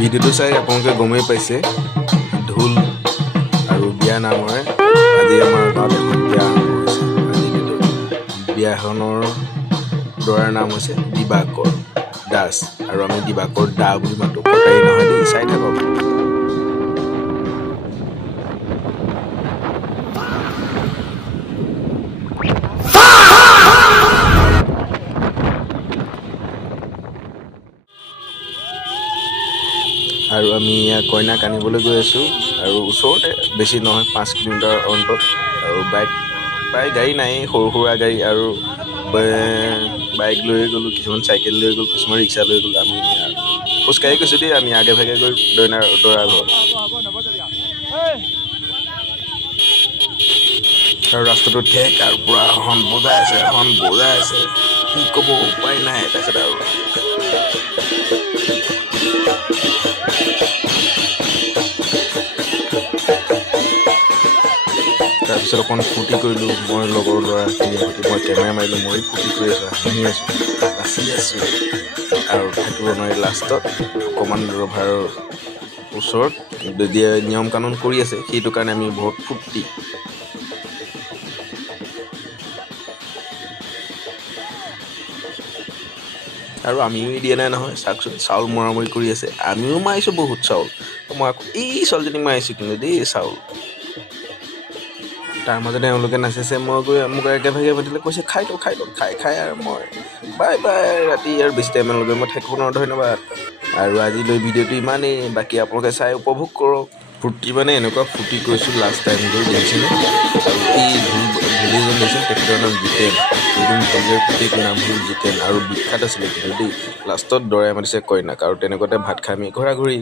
ভিডিঅ'টো চাই আপোনালোকে গমেই পাইছে ঢোল আৰু বিয়া নামৰে আজি আমাৰ গাঁৱত এখন বিয়া হৈছে। আজিকালি বিয়াখনৰ দৰাৰ নাম হৈছে দিবাকৰ দাস আৰু আমি দিবাকৰ দা বুলি মাতো। কটাৰী নহয় দেই, চাই থাকক। আৰু আমি কইনাক আনিবলৈ গৈ আছোঁ আৰু ওচৰতে, বেছি নহয় 5 কিলোমিটাৰ অন্তত। আৰু বাইক প্ৰায় গাড়ী নাই, সৰু সুৰা গাড়ী আৰু বাইক লৈ গ'লোঁ, কিছুমান চাইকেল লৈ গ'ল, কিছুমান ৰিক্সা লৈ গ'ল। আমি খোজকাঢ়ি গৈছোঁ দেই, আমি আগে ভাগে গৈ দৰা ঘৰ। আৰু ৰাস্তাটো ঠেক আৰু পুৰা হৰ্ণ বজাই আছে, কি ক'ব উপায় নাই। তাৰপিছত আৰু তাৰপিছত অকণ ফূৰ্তি কৰিলোঁ, মই লগৰ ল'ৰাখিনিৰ সৈতে মই কেমেৰা মাৰিলোঁ, মই ফূৰ্তি কৰি আছোঁ, হাঁহি আছোঁ, নাচি আছোঁ আৰু থাকিব নোৱাৰি। লাষ্টত অকণমান ৰভাৰ ওচৰত নিয়ম কানুন কৰি আছে, সেইটো কাৰণে আমি বহুত ফূৰ্তি। আৰু আমিও দিয়া নাই নহয়, চাওকচোন চাউল মৰামৰি কৰি আছে, আমিও মাৰিছোঁ বহুত চাউল। মই আকৌ এই ছোৱালীজনীক মাৰিছোঁ কিন্তু দেই চাউল। তাৰ মাজতে এওঁলোকে নাচিছে, মই গৈ মোক একে ভাগে পাতিলে, কৈছে খাই লওঁ খাই আৰু মই বাই ৰাতি আৰু বেছি টাইম এওঁলোকে মই থাকিব নোৱাৰোঁ, ধন্যবাদ। আৰু আজিলৈ ভিডিঅ'টো ইমানেই, বাকী আপোনালোকে চাই উপভোগ কৰক। ফূৰ্তি মানে এনেকুৱা ফূৰ্তি কৰিছোঁ লাষ্ট টাইম গৈ, দেখিছেনে? আৰু এই ঢুলীজন দেখিছে, তেখেতৰ নাম জিতেন। হুদুম ঢুলীয়াৰ পুতেক নাম হ'ল জিতেন আৰু বিখ্যাত আছিলে কিন্তু দেই। লাষ্টত দৰাই মাতিছে কইনাক আৰু তেনেকুৱাতে ভাত খাই আমি ঘৰা ঘৰি।